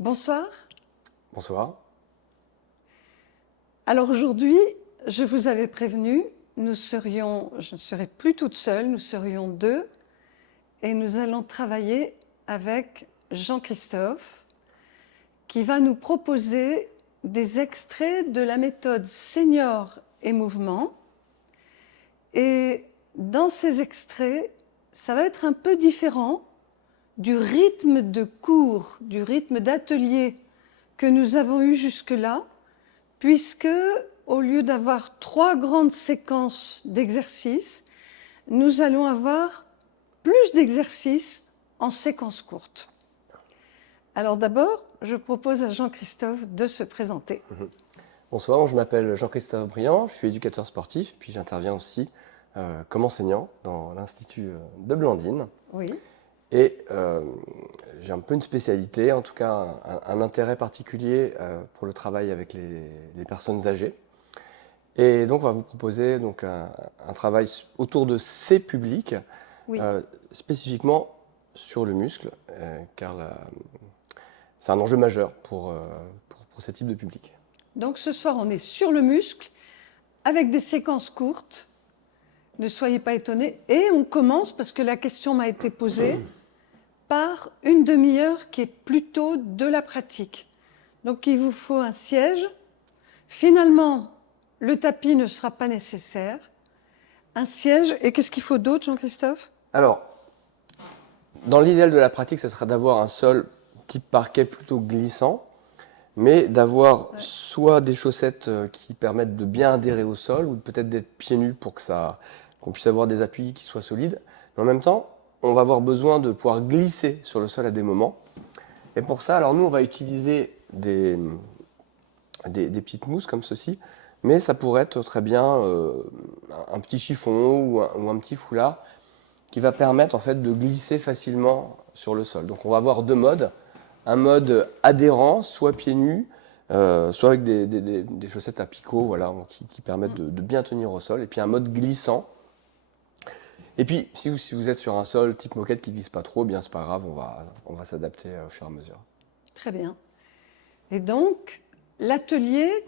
Bonsoir. Bonsoir. Alors aujourd'hui, je vous avais prévenu, je ne serai plus toute seule, nous serions deux et nous allons travailler avec Jean-Christophe qui va nous proposer des extraits de la méthode Senior et Mouvement. Et dans ces extraits, ça va être un peu différent du rythme de cours, du rythme d'atelier que nous avons eu jusque-là, puisque au lieu d'avoir 3 grandes séquences d'exercices, nous allons avoir plus d'exercices en séquences courtes. Alors d'abord, je propose à Jean-Christophe de se présenter. Bonsoir, je m'appelle Jean-Christophe Briand, je suis éducateur sportif, puis j'interviens aussi comme enseignant dans l'Institut de Blandine. Oui. Et j'ai un peu une spécialité, en tout cas un intérêt particulier pour le travail avec les personnes âgées. Et donc on va vous proposer donc, un travail autour de ces publics, Oui. spécifiquement sur le muscle, car c'est un enjeu majeur pour ce type de public. Donc ce soir, on est sur le muscle, avec des séquences courtes. Ne soyez pas étonnés. Et on commence, parce que la question m'a été posée, par une demi-heure qui est plutôt de la pratique. Donc il vous faut un siège. Finalement, le tapis ne sera pas nécessaire. Un siège. Et qu'est-ce qu'il faut d'autre, Jean-Christophe? Alors, dans l'idéal de la pratique, ce sera d'avoir un sol type parquet plutôt glissant, mais d'avoir soit des chaussettes qui permettent de bien adhérer au sol, ou peut-être d'être pieds nus pour qu'on puisse avoir des appuis qui soient solides. Mais en même temps, on va avoir besoin de pouvoir glisser sur le sol à des moments. Et pour ça, alors nous, on va utiliser des petites mousses comme ceci, mais ça pourrait être très bien un petit chiffon ou un petit foulard qui va permettre en fait de glisser facilement sur le sol. Donc on va avoir deux modes, un mode adhérent, soit pieds nus, soit avec des chaussettes à picot, voilà, qui permettent de bien tenir au sol, et puis un mode glissant. Et puis si vous êtes sur un sol type moquette qui ne glisse pas trop, bien c'est pas grave, on va s'adapter au fur et à mesure. Très bien. Et donc, l'atelier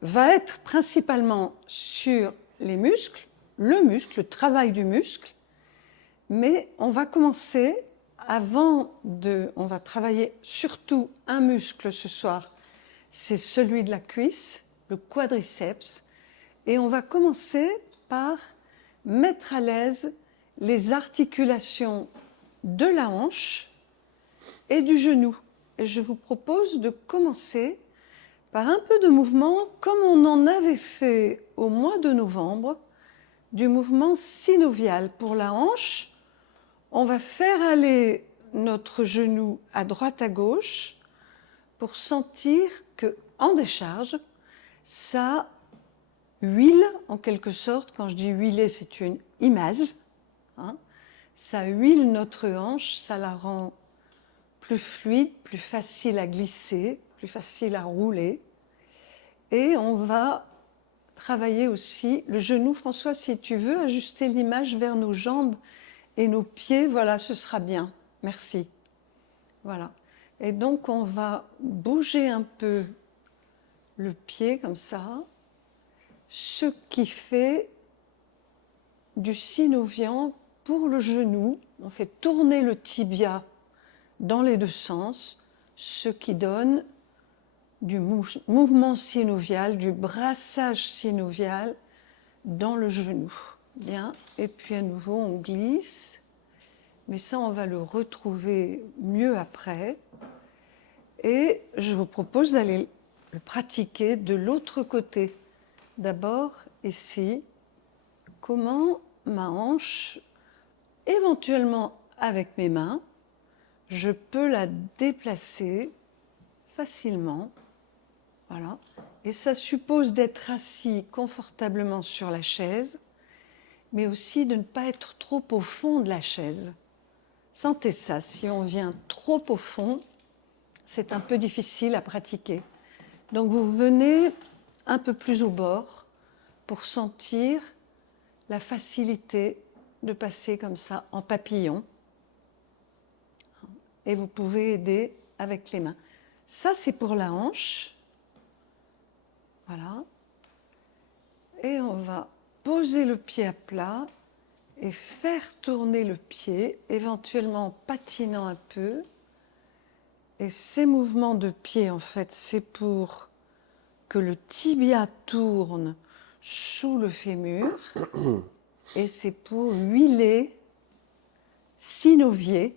va être principalement sur les muscles, le travail du muscle, mais on va commencer on va travailler surtout un muscle ce soir, c'est celui de la cuisse, le quadriceps, et on va commencer par mettre à l'aise les articulations de la hanche et du genou. Et je vous propose de commencer par un peu de mouvement comme on en avait fait au mois de novembre, du mouvement synovial. Pour la hanche, on va faire aller notre genou à droite à gauche pour sentir qu'en décharge, ça huile en quelque sorte. Quand je dis huiler, c'est une image. Ça huile notre hanche, ça la rend plus fluide, plus facile à glisser, plus facile à rouler. Et on va travailler aussi le genou. François, si tu veux ajuster l'image vers nos jambes et nos pieds, voilà, ce sera bien. Merci. Voilà. Et donc, on va bouger un peu le pied comme ça, ce qui fait du synoviant pour le genou. On fait tourner le tibia dans les deux sens, ce qui donne du mouvement synovial, du brassage synovial dans le genou. Bien, et puis à nouveau on glisse, mais ça on va le retrouver mieux après. Et je vous propose d'aller le pratiquer de l'autre côté. D'abord ici, comment ma hanche, éventuellement avec mes mains, je peux la déplacer facilement. Voilà. Et ça suppose d'être assis confortablement sur la chaise, mais aussi de ne pas être trop au fond de la chaise. Sentez ça, si on vient trop au fond, c'est un peu difficile à pratiquer. Donc vous venez un peu plus au bord pour sentir la facilité de passer comme ça en papillon. Et vous pouvez aider avec les mains. Ça, c'est pour la hanche. Voilà. Et on va poser le pied à plat et faire tourner le pied, éventuellement en patinant un peu. Et ces mouvements de pied, en fait, c'est pour que le tibia tourne sous le fémur et c'est pour huiler, synovier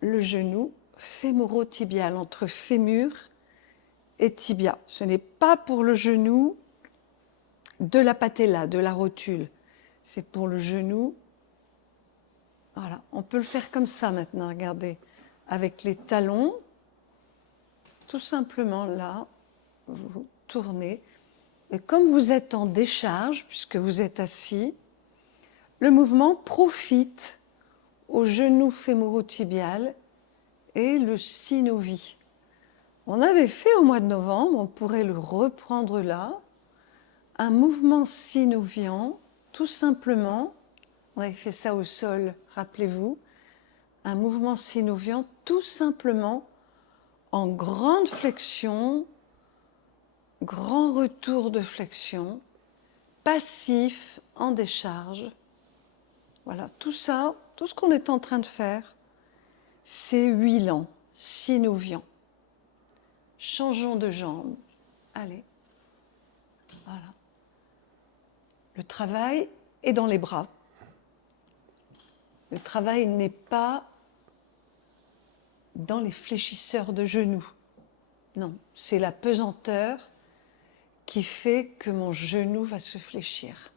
le genou fémoro-tibial, entre fémur et tibia. Ce n'est pas pour le genou de la patella, de la rotule. C'est pour le genou. Voilà, on peut le faire comme ça maintenant, regardez. Avec les talons, tout simplement là, vous tournez. Et comme vous êtes en décharge, puisque vous êtes assis, le mouvement profite au genou fémoro-tibial et le synovie. On avait fait au mois de novembre, on pourrait le reprendre là, un mouvement synoviant, tout simplement, on avait fait ça au sol, rappelez-vous, un mouvement synoviant tout simplement en grande flexion, grand retour de flexion, passif en décharge. Voilà, tout ça, tout ce qu'on est en train de faire, c'est huilant, synoviant. Changeons de jambe. Allez. Voilà. Le travail est dans les bras. Le travail n'est pas dans les fléchisseurs de genoux. Non, c'est la pesanteur qui fait que mon genou va se fléchir.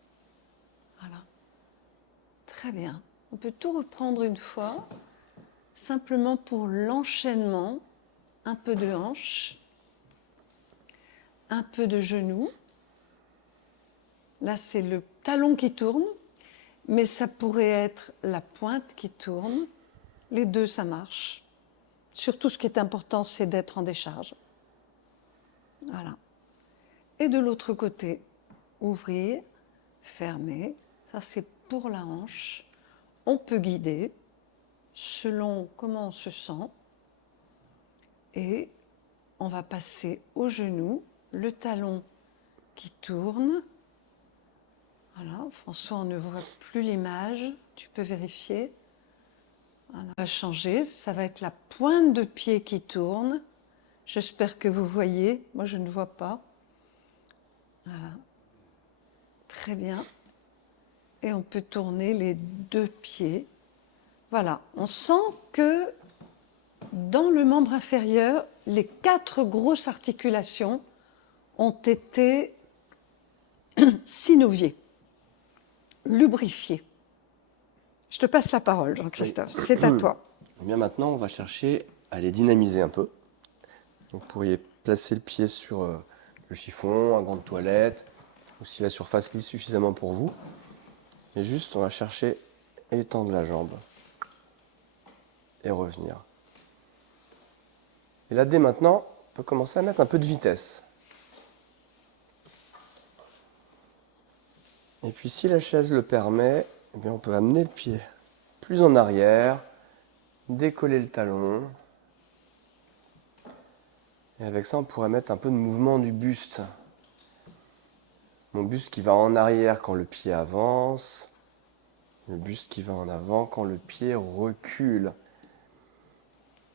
Voilà. Très bien. On peut tout reprendre une fois, simplement pour l'enchaînement, un peu de hanche, un peu de genou. Là, c'est le talon qui tourne, mais ça pourrait être la pointe qui tourne. Les deux, ça marche. Surtout, ce qui est important, c'est d'être en décharge. Voilà. Et de l'autre côté, ouvrir, fermer. Ça, c'est pour la hanche. On peut guider selon comment on se sent. Et on va passer au genou, le talon qui tourne. Voilà, François, on ne voit plus l'image. Tu peux vérifier. Voilà. On va changer. Ça va être la pointe de pied qui tourne. J'espère que vous voyez. Moi, je ne vois pas. Voilà. Très bien. Et on peut tourner les deux pieds. Voilà. On sent que dans le membre inférieur, les 4 grosses articulations ont été synoviées, lubrifiées. Je te passe la parole, Jean-Christophe. Oui. C'est à toi. Eh bien maintenant, on va chercher à les dynamiser un peu. Donc, vous pourriez placer le pied sur le chiffon, un gant de toilette, ou si la surface glisse suffisamment pour vous. Et juste, on va chercher à étendre la jambe et revenir. Et là, dès maintenant, on peut commencer à mettre un peu de vitesse. Et puis, si la chaise le permet, eh bien, on peut amener le pied plus en arrière, décoller le talon. Et avec ça, on pourrait mettre un peu de mouvement du buste. Mon buste qui va en arrière quand le pied avance, le buste qui va en avant quand le pied recule.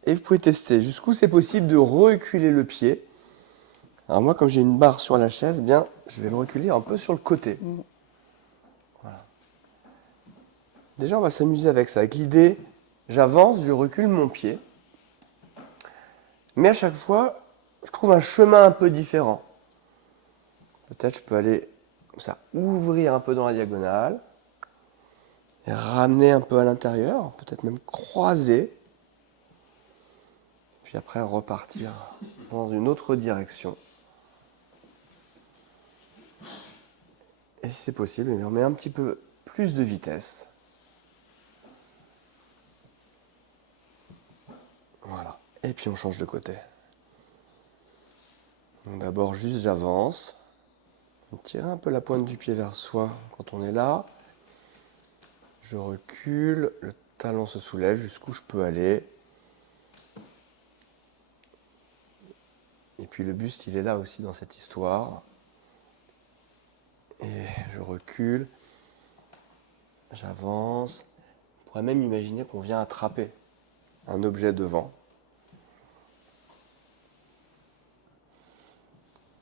Et vous pouvez tester jusqu'où c'est possible de reculer le pied. Alors moi, comme j'ai une barre sur la chaise, eh bien, je vais le reculer un peu sur le côté. Voilà. Déjà, on va s'amuser avec ça, avec l'idée, j'avance, je recule mon pied. Mais à chaque fois, je trouve un chemin un peu différent. Peut-être je peux aller comme ça, ouvrir un peu dans la diagonale, et ramener un peu à l'intérieur, peut-être même croiser. Puis après, repartir dans une autre direction. Et si c'est possible, on met un petit peu plus de vitesse. Voilà. Et puis on change de côté. Donc d'abord, juste j'avance. Tirer un peu la pointe du pied vers soi quand on est là. Je recule, le talon se soulève jusqu'où je peux aller. puis le buste, il est là aussi dans cette histoire. Et je recule, j'avance. On pourrait même imaginer qu'on vient attraper un objet devant.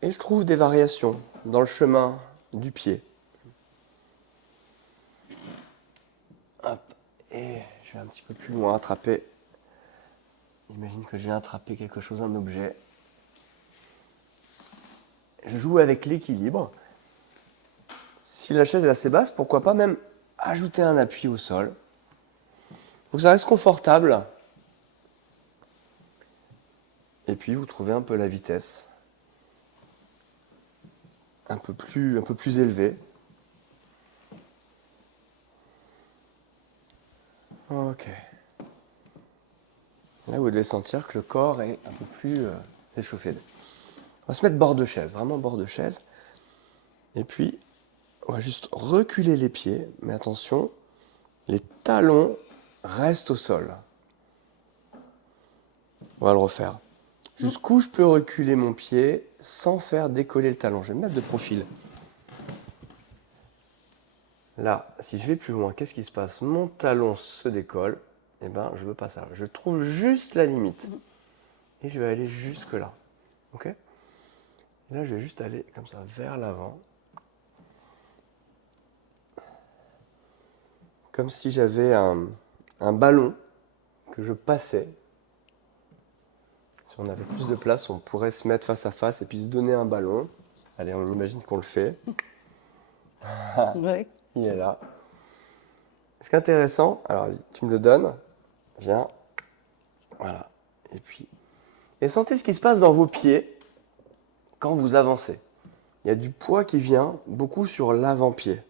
Et je trouve des variations dans le chemin du pied. Hop. Et je vais un petit peu plus loin attraper. Imagine que je viens attraper quelque chose, un objet. Je joue avec l'équilibre. Si la chaise est assez basse, pourquoi pas même ajouter un appui au sol. Faut que ça reste confortable. Et puis vous trouvez un peu la vitesse. Un peu plus élevée. Ok. Là, vous devez sentir que le corps est un peu plus échauffé. On va se mettre bord de chaise, vraiment bord de chaise. Et puis, on va juste reculer les pieds. Mais attention, les talons restent au sol. On va le refaire. Jusqu'où je peux reculer mon pied sans faire décoller le talon. Je vais me mettre de profil. Là, si je vais plus loin, qu'est-ce qui se passe? Mon talon se décolle. Eh bien, je ne veux pas ça. Je trouve juste la limite. Et je vais aller jusque là. Ok? Et là, je vais juste aller comme ça vers l'avant. Comme si j'avais un ballon que je passais. Si on avait plus de place, on pourrait se mettre face à face et puis se donner un ballon. Allez, on imagine qu'on le fait. Ouais. Il est là. Ce qui est intéressant, alors vas-y, tu me le donnes. Viens. Voilà. Et puis. Et sentez ce qui se passe dans vos pieds quand vous avancez. Il y a du poids qui vient beaucoup sur l'avant-pied.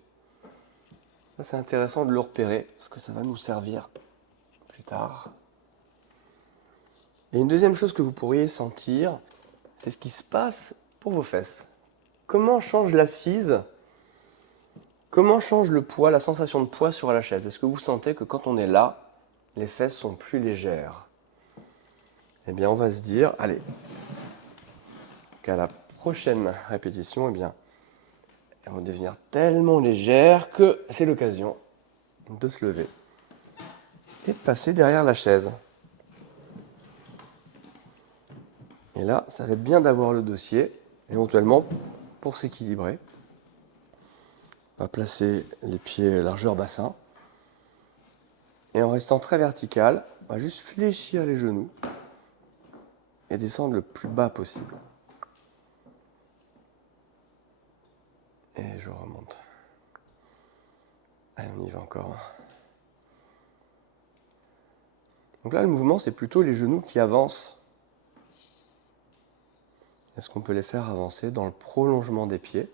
Ça, c'est intéressant de le repérer parce que ça va nous servir plus tard. Et une deuxième chose que vous pourriez sentir, c'est ce qui se passe pour vos fesses. Comment change l'assise? Comment change le poids, la sensation de poids sur la chaise? Est-ce que vous sentez que quand on est là, les fesses sont plus légères? Eh bien, on va se dire, allez, qu'à la prochaine répétition, eh bien, elles vont devenir tellement légères que c'est l'occasion de se lever et de passer derrière la chaise. Et là, ça va être bien d'avoir le dossier, éventuellement, pour s'équilibrer. On va placer les pieds largeur bassin. Et en restant très vertical, on va juste fléchir les genoux et descendre le plus bas possible. Et je remonte. Allez, on y va encore. Donc là, le mouvement, c'est plutôt les genoux qui avancent. Est-ce qu'on peut les faire avancer dans le prolongement des pieds?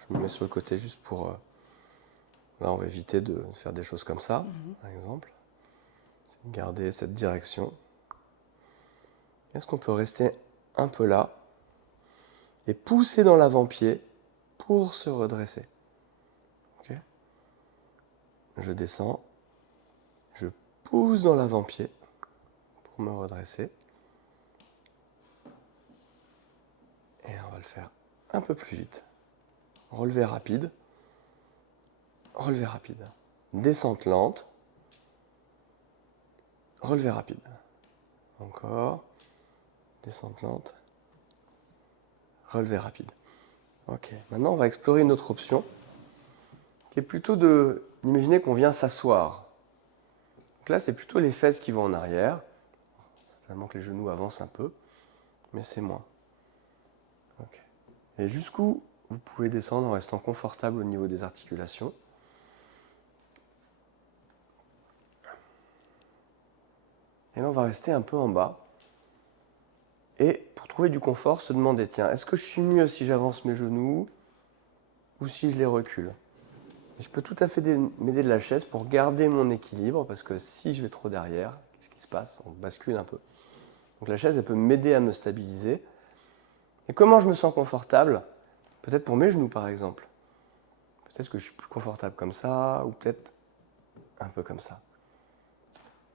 Je me mets sur le côté juste pour... Là, on va éviter de faire des choses comme ça, par exemple. C'est de garder cette direction. Est-ce qu'on peut rester un peu là et pousser dans l'avant-pied pour se redresser? Okay. Je descends, je pousse dans l'avant-pied pour me redresser. Et on va le faire un peu plus vite. Relevé rapide. Relevé rapide. Descente lente. Relevé rapide. Encore. Descente lente. Relevé rapide. Ok. Maintenant, on va explorer une autre option qui est plutôt d'imaginer qu'on vient s'asseoir. Donc là, c'est plutôt les fesses qui vont en arrière. Certainement que les genoux avancent un peu, mais c'est moins. Okay. Et jusqu'où vous pouvez descendre en restant confortable au niveau des articulations. Et là, on va rester un peu en bas. Et pour trouver du confort, se demander, tiens, est-ce que je suis mieux si j'avance mes genoux ou si je les recule? Je peux tout à fait m'aider de la chaise pour garder mon équilibre, parce que si je vais trop derrière, qu'est-ce qui se passe? On bascule un peu. Donc la chaise, elle peut m'aider à me stabiliser. Et comment je me sens confortable? Peut-être pour mes genoux, par exemple. Peut-être que je suis plus confortable comme ça, ou peut-être un peu comme ça.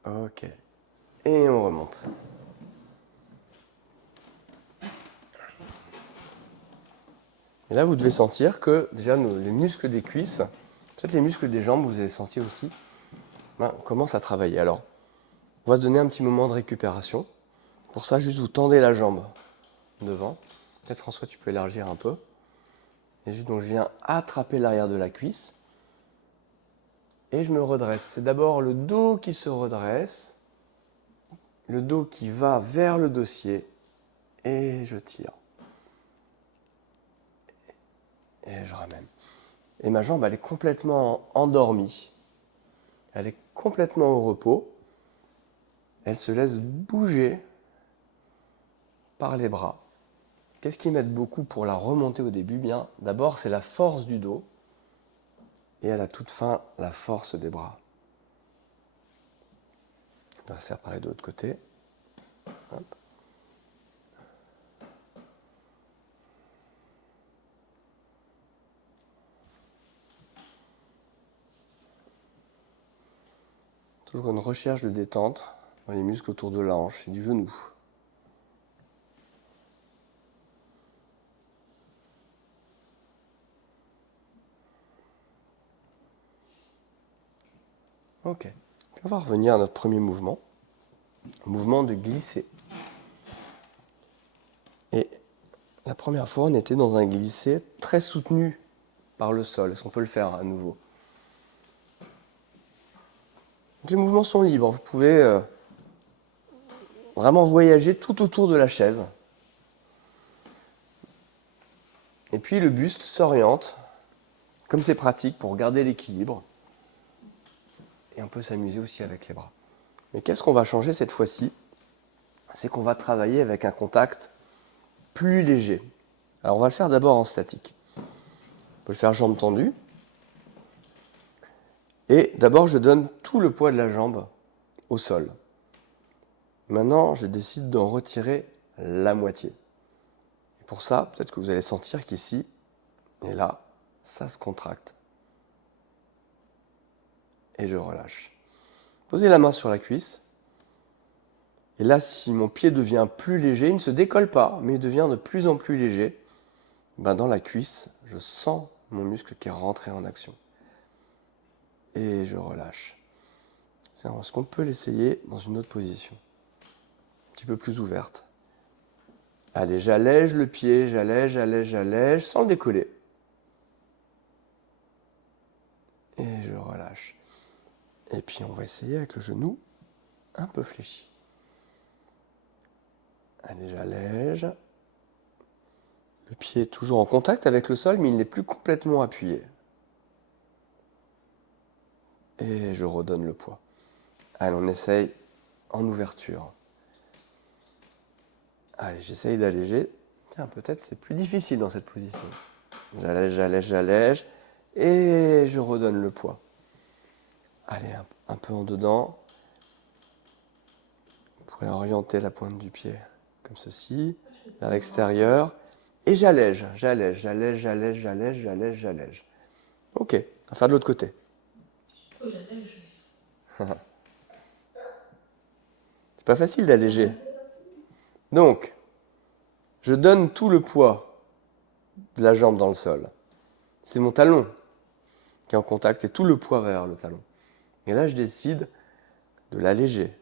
Ok. Et on remonte. Et là, vous devez sentir que déjà les muscles des cuisses, peut-être les muscles des jambes, vous avez senti aussi, commencent à travailler. Alors, on va se donner un petit moment de récupération. Pour ça, juste vous tendez la jambe devant. Peut-être François, tu peux élargir un peu. Et juste donc je viens attraper l'arrière de la cuisse. Et je me redresse. C'est d'abord le dos qui se redresse. Le dos qui va vers le dossier. Et je tire. Et je ramène. Et ma jambe, elle est complètement endormie. Elle est complètement au repos. Elle se laisse bouger par les bras. Qu'est-ce qui m'aide beaucoup pour la remonter au début? Bien, d'abord, c'est la force du dos. Et à la toute fin, la force des bras. On va faire pareil de l'autre côté. Hop. Toujours une recherche de détente dans les muscles autour de la hanche et du genou. Ok. Puis on va revenir à notre premier mouvement. Mouvement de glisser. Et la première fois, on était dans un glissé très soutenu par le sol. Est-ce qu'on peut le faire à nouveau? Donc les mouvements sont libres. Vous pouvez vraiment voyager tout autour de la chaise. Et puis le buste s'oriente, comme c'est pratique pour garder l'équilibre. Et on peut s'amuser aussi avec les bras. Mais qu'est-ce qu'on va changer cette fois-ci? C'est qu'on va travailler avec un contact plus léger. Alors on va le faire d'abord en statique. On peut le faire jambes tendues. Et d'abord je donne tout le poids de la jambe au sol. Maintenant je décide d'en retirer la moitié. Et pour ça, peut-être que vous allez sentir qu'ici et là, ça se contracte. Et je relâche. Posez la main sur la cuisse. Et là, si mon pied devient plus léger, il ne se décolle pas, mais il devient de plus en plus léger, dans la cuisse, je sens mon muscle qui est rentré en action. Et je relâche. Est-ce qu'on peut l'essayer dans une autre position? Un petit peu plus ouverte. Allez, j'allège le pied, j'allège, sans le décoller. Et je relâche. Et puis on va essayer avec le genou un peu fléchi. Allez, j'allège. Le pied est toujours en contact avec le sol, mais il n'est plus complètement appuyé. Et je redonne le poids. Allez, on essaye en ouverture. Allez, j'essaye d'alléger. Tiens, peut-être c'est plus difficile dans cette position. J'allège. Et je redonne le poids. Allez, un peu en dedans. Vous pourrez orienter la pointe du pied comme ceci, vers l'extérieur. Et j'allège. Ok, on va faire de l'autre côté. C'est pas facile d'alléger. Donc, je donne tout le poids de la jambe dans le sol. C'est mon talon qui est en contact et tout le poids va vers le talon. Et là, je décide de l'alléger.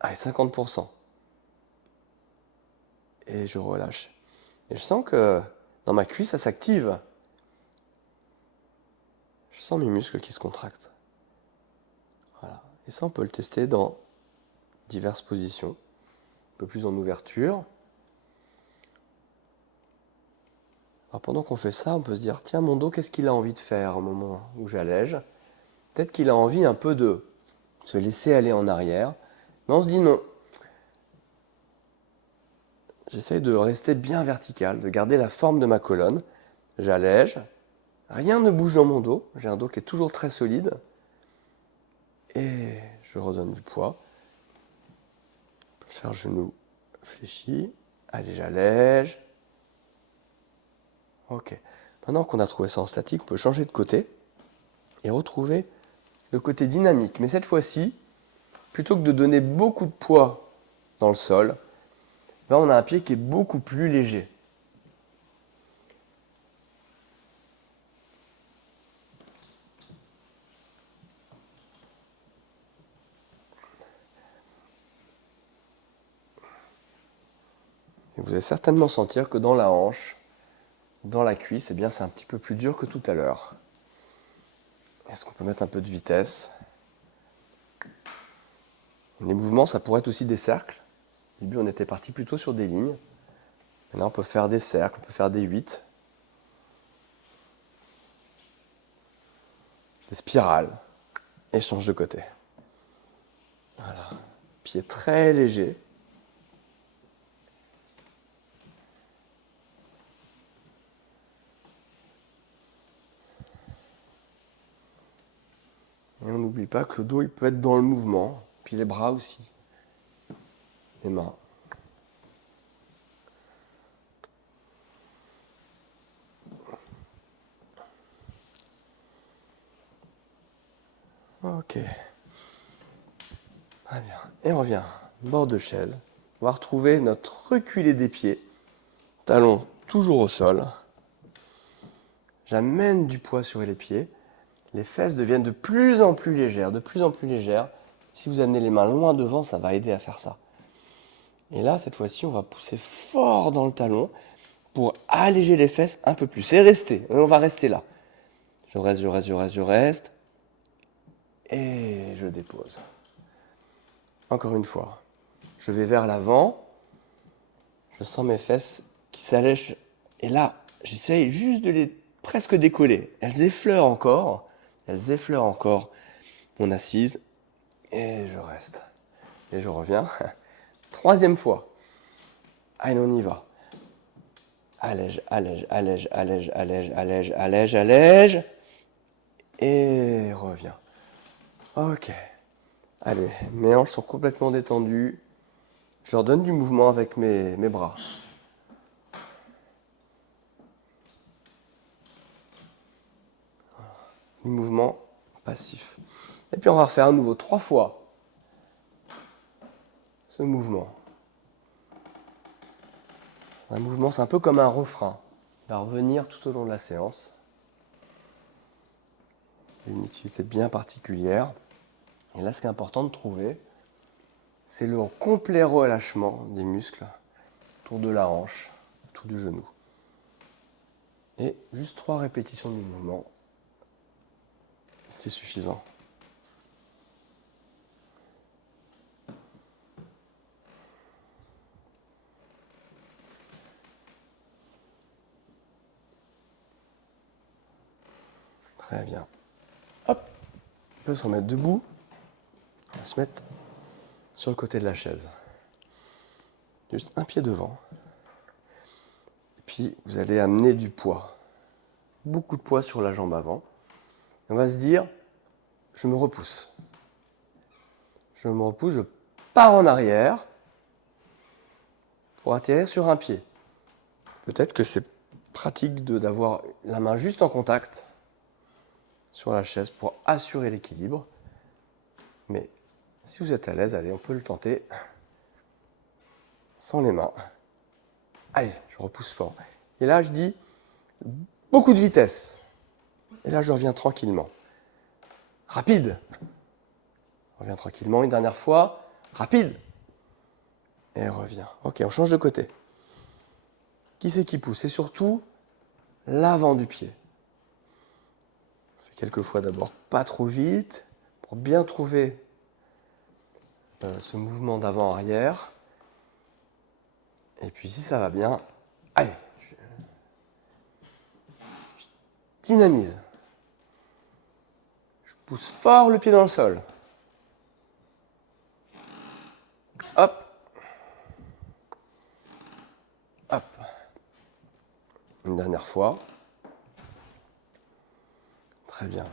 Allez, 50%. Et je relâche. Et je sens que dans ma cuisse, ça s'active. Je sens mes muscles qui se contractent. Voilà. Et ça, on peut le tester dans diverses positions. Un peu plus en ouverture. Alors pendant qu'on fait ça, on peut se dire, tiens, mon dos, qu'est-ce qu'il a envie de faire au moment où j'allège? Peut-être qu'il a envie un peu de se laisser aller en arrière. Mais on se dit non. J'essaye de rester bien vertical, de garder la forme de ma colonne. J'allège. Rien ne bouge dans mon dos. J'ai un dos qui est toujours très solide. Et je redonne du poids. On peut faire genou fléchi. Allez, j'allège. Ok. Maintenant qu'on a trouvé ça en statique, on peut changer de côté et retrouver le côté dynamique. Mais cette fois-ci, plutôt que de donner beaucoup de poids dans le sol, on a un pied qui est beaucoup plus léger. Et vous allez certainement sentir que dans la hanche, dans la cuisse, eh bien, c'est un petit peu plus dur que tout à l'heure. Est-ce qu'on peut mettre un peu de vitesse? Les mouvements, ça pourrait être aussi des cercles. Au début, on était parti plutôt sur des lignes. Maintenant, on peut faire des cercles, on peut faire des 8. Des spirales. Et change de côté. Voilà. Pied très léger. Et on n'oublie pas que le dos, il peut être dans le mouvement. Puis les bras aussi. Les mains. Ok. Très bien. Et on revient. Bord de chaise. On va retrouver notre reculé des pieds. Talons toujours au sol. J'amène du poids sur les pieds. Les fesses deviennent de plus en plus légères, de plus en plus légères. Si vous amenez les mains loin devant, ça va aider à faire ça. Et là, cette fois-ci, on va pousser fort dans le talon pour alléger les fesses un peu plus. Et rester. Et on va rester là. Je reste, je reste, je reste, je reste. Et je dépose. Encore une fois. Je vais vers l'avant. Je sens mes fesses qui s'allègent. Et là, j'essaye juste de les presque décoller. Elles effleurent encore. Elles effleurent encore mon assise. Et je reste. Et je reviens. Troisième fois. Allez, on y va. Allège, allège, allège, allège, allège, allège, allège, allège. Et reviens. Ok. Allez, mes hanches sont complètement détendues. Je leur donne du mouvement avec mes bras. Du mouvement passif. Et puis on va refaire à nouveau 3 fois ce mouvement. Un mouvement, c'est un peu comme un refrain. Il va revenir tout au long de la séance. Une utilité bien particulière. Et là, ce qui est important de trouver, c'est le complet relâchement des muscles autour de la hanche, autour du genou. Et juste 3 répétitions du mouvement. C'est suffisant. Très bien. Hop, on peut se remettre debout. On va se mettre sur le côté de la chaise. Juste un pied devant. Et puis, vous allez amener du poids. Beaucoup de poids sur la jambe avant. Et on va se dire, je me repousse. Je me repousse, je pars en arrière pour atterrir sur un pied. Peut-être que c'est pratique d'avoir la main juste en contact sur la chaise pour assurer l'équilibre. Mais si vous êtes à l'aise, allez, on peut le tenter sans les mains. Allez, je repousse fort. Et là, je dis beaucoup de vitesse. Et là, je reviens tranquillement. Rapide. Je reviens tranquillement une dernière fois. Rapide. Et reviens. Ok, on change de côté. Qui c'est qui pousse? C'est surtout l'avant du pied. Quelques fois d'abord pas trop vite, pour bien trouver ce mouvement d'avant-arrière. Et puis si ça va bien, allez, je dynamise. Je pousse fort le pied dans le sol. Hop. Hop. Une dernière fois. Très bien.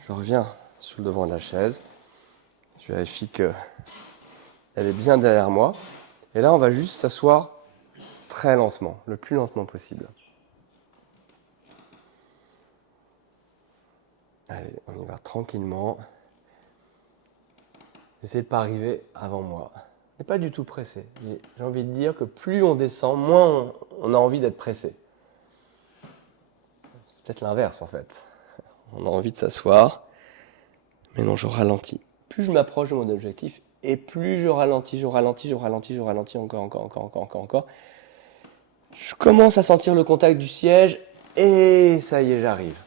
Je reviens sur le devant de la chaise. Je vérifie qu'elle est bien derrière moi. Et là, on va juste s'asseoir très lentement, le plus lentement possible. Allez, on y va tranquillement. Essayez de ne pas arriver avant moi. n'est pas du tout pressé. J'ai envie de dire que plus on descend, moins on a envie d'être pressé. C'est peut-être l'inverse en fait. On a envie de s'asseoir, mais non, je ralentis. Plus je m'approche de mon objectif, et plus je ralentis, encore. Je commence à sentir le contact du siège et ça y est, j'arrive.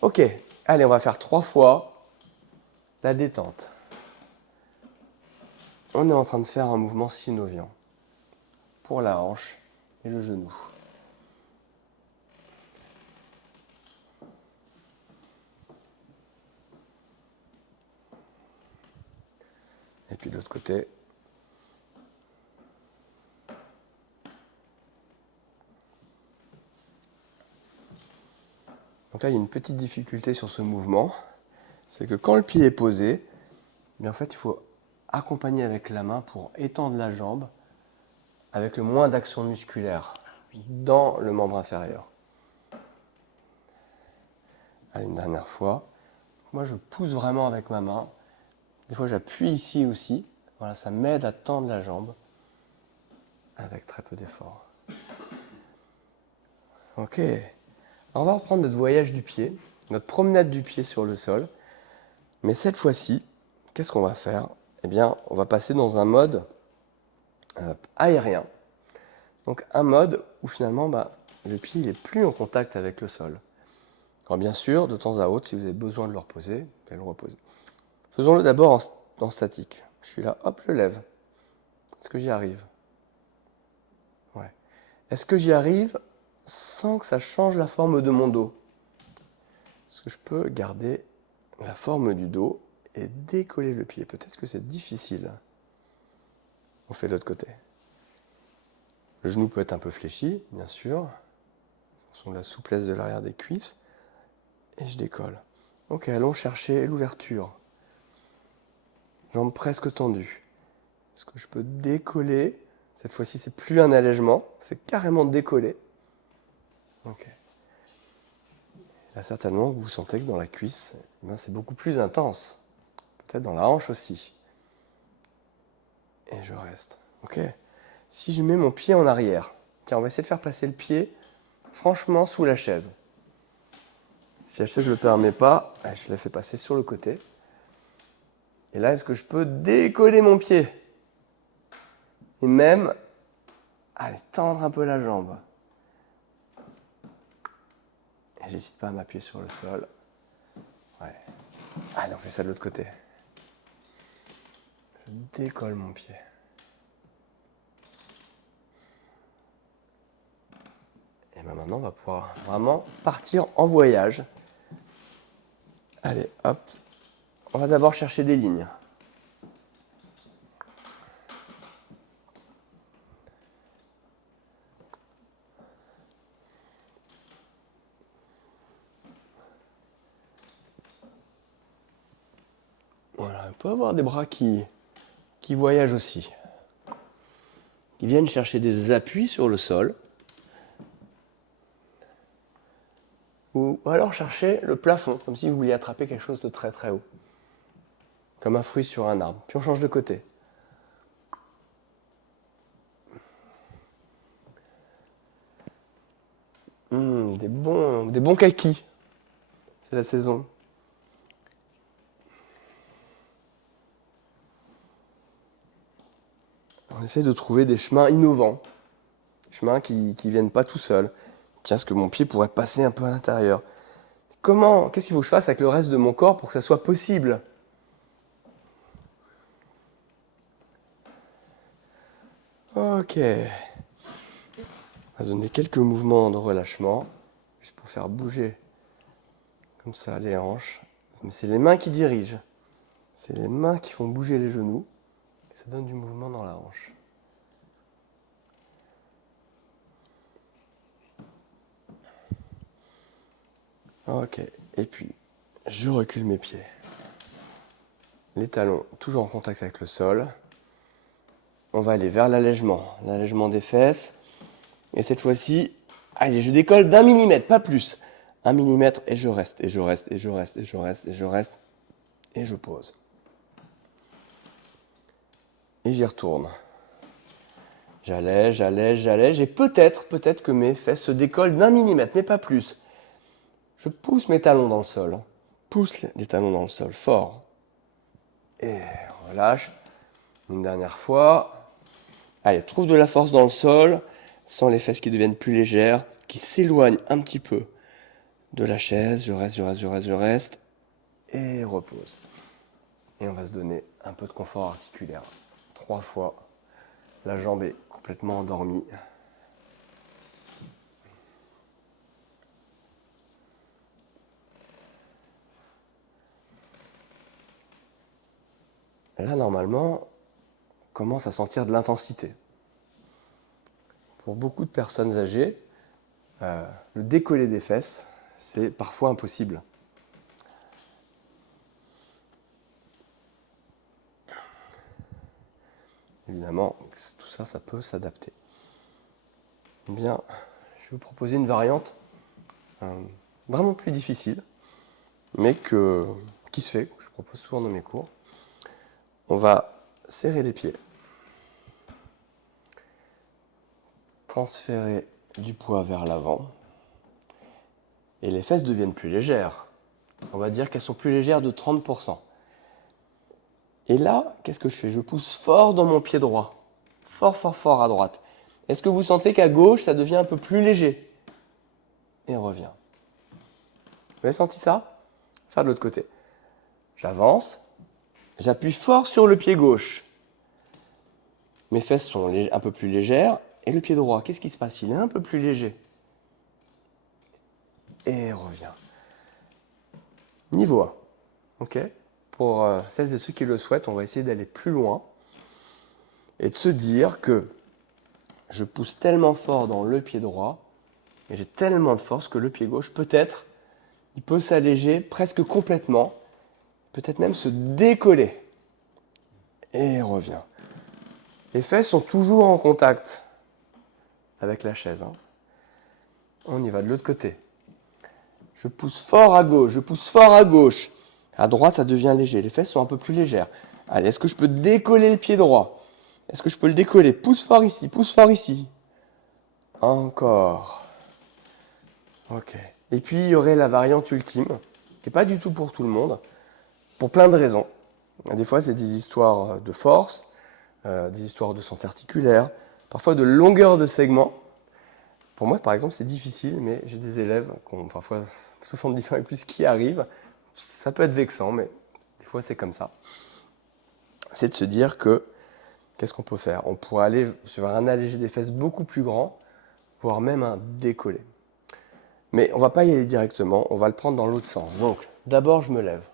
Ok, allez, on va faire 3 fois la détente. On est en train de faire un mouvement synoviant pour la hanche et le genou. Et puis de l'autre côté. Donc là, il y a une petite difficulté sur ce mouvement. C'est que quand le pied est posé, en fait, il faut accompagner avec la main pour étendre la jambe avec le moins d'action musculaire dans le membre inférieur. Allez, une dernière fois. Moi, je pousse vraiment avec ma main. Des fois, j'appuie ici aussi. Voilà, ça m'aide à tendre la jambe avec très peu d'effort. Ok. Alors, on va reprendre notre voyage du pied, notre promenade du pied sur le sol. Mais cette fois-ci, qu'est-ce qu'on va faire? Eh bien, on va passer dans un mode aérien. Donc, un mode où finalement, le pied n'est plus en contact avec le sol. Alors, bien sûr, de temps à autre, si vous avez besoin de le reposer, vous pouvez le reposer. Faisons-le d'abord en statique. Je suis là, hop, je lève. Est-ce que j'y arrive? Ouais. Est-ce que j'y arrive sans que ça change la forme de mon dos? Est-ce que je peux garder la forme du dos et décoller le pied? Peut-être que c'est difficile. On fait de l'autre côté. Le genou peut être un peu fléchi, bien sûr, en fonction de la souplesse de l'arrière des cuisses. Et je décolle. Ok, allons chercher l'ouverture. Jambes presque tendues. Est-ce que je peux décoller? Cette fois-ci, c'est plus un allègement, c'est carrément décoller. Ok. Là, certainement, vous sentez que dans la cuisse, c'est beaucoup plus intense. Peut-être dans la hanche aussi. Et je reste. Ok. Si je mets mon pied en arrière, tiens, on va essayer de faire passer le pied franchement sous la chaise. Si la chaise ne le permet pas, je la fais passer sur le côté. Et là, est-ce que je peux décoller mon pied? Et même, allez, tendre un peu la jambe. Et j'hésite pas à m'appuyer sur le sol. Ouais. Allez, on fait ça de l'autre côté. Je décolle mon pied. Et maintenant, on va pouvoir vraiment partir en voyage. Allez, hop. On va d'abord chercher des lignes. Voilà, on peut avoir des bras qui voyagent aussi. Qui viennent chercher des appuis sur le sol. Ou alors chercher le plafond, comme si vous vouliez attraper quelque chose de très très haut. Comme un fruit sur un arbre. Puis on change de côté. Des bons kakis. C'est la saison. On essaie de trouver des chemins innovants. Des chemins qui ne viennent pas tout seuls. Tiens, est-ce que mon pied pourrait passer un peu à l'intérieur? Qu'est-ce qu'il faut que je fasse avec le reste de mon corps pour que ça soit possible? Ok. On va donner quelques mouvements de relâchement, juste pour faire bouger comme ça les hanches. Mais c'est les mains qui dirigent. C'est les mains qui font bouger les genoux. Et ça donne du mouvement dans la hanche. Ok. Et puis, je recule mes pieds. Les talons toujours en contact avec le sol. On va aller vers l'allègement des fesses. Et cette fois-ci, allez, je décolle d'1 millimètre, pas plus. 1 millimètre et je reste, et je reste, et je reste, et je reste, et je reste, et je pose. Et j'y retourne. J'allège, j'allège, j'allège, et peut-être que mes fesses se décollent d'1 millimètre, mais pas plus. Je pousse mes talons dans le sol. Pousse les talons dans le sol, fort. Et relâche. Une dernière fois. Allez, trouve de la force dans le sol. Sens les fesses qui deviennent plus légères, qui s'éloignent un petit peu de la chaise. Je reste, je reste, je reste, je reste. Et repose. Et on va se donner un peu de confort articulaire. 3 fois. La jambe est complètement endormie. Là, normalement, on commence à sentir de l'intensité. Pour beaucoup de personnes âgées, le décollé des fesses, c'est parfois impossible. Évidemment, tout ça, ça peut s'adapter. Bien, je vais vous proposer une variante vraiment plus difficile, mais qui se fait, que je propose souvent dans mes cours. On va serrer les pieds, transférer du poids vers l'avant, et les fesses deviennent plus légères. On va dire qu'elles sont plus légères de 30%. Et là, qu'est-ce que je fais? Je pousse fort dans mon pied droit, fort, fort, fort à droite. Est-ce que vous sentez qu'à gauche, ça devient un peu plus léger? Et on revient. Vous avez senti ça? Faire de l'autre côté. J'avance, j'appuie fort sur le pied gauche. Mes fesses sont un peu plus légères. Et le pied droit, qu'est-ce qui se passe? Il est un peu plus léger. Et revient. Niveau 1. Ok? Pour celles et ceux qui le souhaitent, on va essayer d'aller plus loin et de se dire que je pousse tellement fort dans le pied droit et j'ai tellement de force que le pied gauche, peut-être, il peut s'alléger presque complètement, peut-être même se décoller. Et revient. Les fesses sont toujours en contact avec la chaise. On y va de l'autre côté. Je pousse fort à gauche, je pousse fort à gauche. À droite, ça devient léger. Les fesses sont un peu plus légères. Allez, est-ce que je peux décoller le pied droit? Est-ce que je peux le décoller? Pousse fort ici, pousse fort ici. Encore. Ok. Et puis, il y aurait la variante ultime, qui n'est pas du tout pour tout le monde, pour plein de raisons. Des fois, c'est des histoires de force, des histoires de santé articulaire, parfois de longueur de segment. Pour moi, par exemple, c'est difficile, mais j'ai des élèves qui ont parfois 70 ans et plus qui arrivent. Ça peut être vexant, mais des fois, c'est comme ça. C'est de se dire que, qu'est-ce qu'on peut faire? On pourrait aller sur un allégé des fesses beaucoup plus grand, voire même un décollé. Mais on ne va pas y aller directement, on va le prendre dans l'autre sens. Donc, d'abord, je me lève.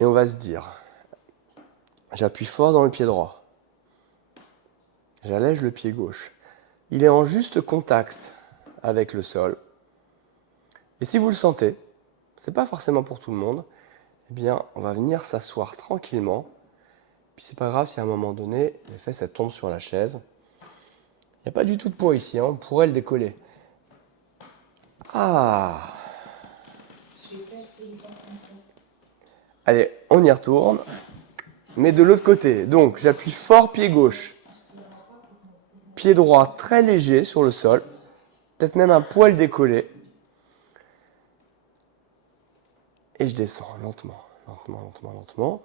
Et on va se dire, j'appuie fort dans le pied droit. J'allège le pied gauche. Il est en juste contact avec le sol. Et si vous le sentez, ce n'est pas forcément pour tout le monde, eh bien, on va venir s'asseoir tranquillement. Puis c'est pas grave si à un moment donné, les fesses elles tombent sur la chaise. Il n'y a pas du tout de poids ici, on pourrait le décoller. Ah! Allez, on y retourne, mais de l'autre côté. Donc, j'appuie fort pied gauche. Pied droit très léger sur le sol, peut-être même un poil décollé. Et je descends lentement, lentement, lentement, lentement.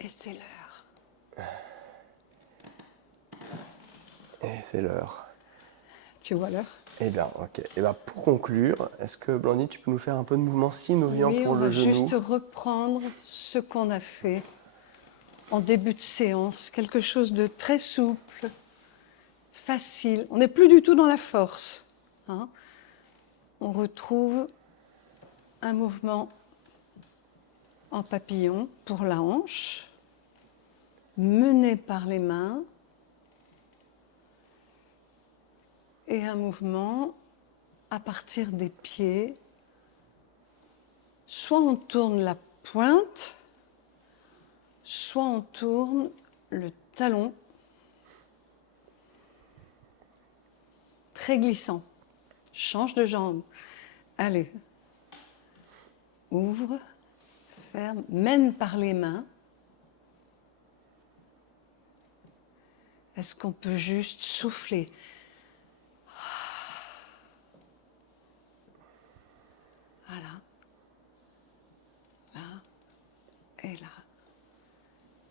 Et c'est l'heure. Et c'est l'heure. Tu vois l'heure? Eh bien, ok. Et bien, pour conclure, est-ce que Blandine, tu peux nous faire un peu de mouvement synoviant pour le genou? Oui, on va juste reprendre ce qu'on a fait en début de séance. Quelque chose de très souple, facile. On n'est plus du tout dans la force. On retrouve un mouvement en papillon pour la hanche, mené par les mains, et un mouvement à partir des pieds. Soit on tourne la pointe, soit on tourne le talon. Très glissant. Change de jambe. Allez. Ouvre, ferme, mène par les mains. Est-ce qu'on peut juste souffler? Voilà. Là, et là,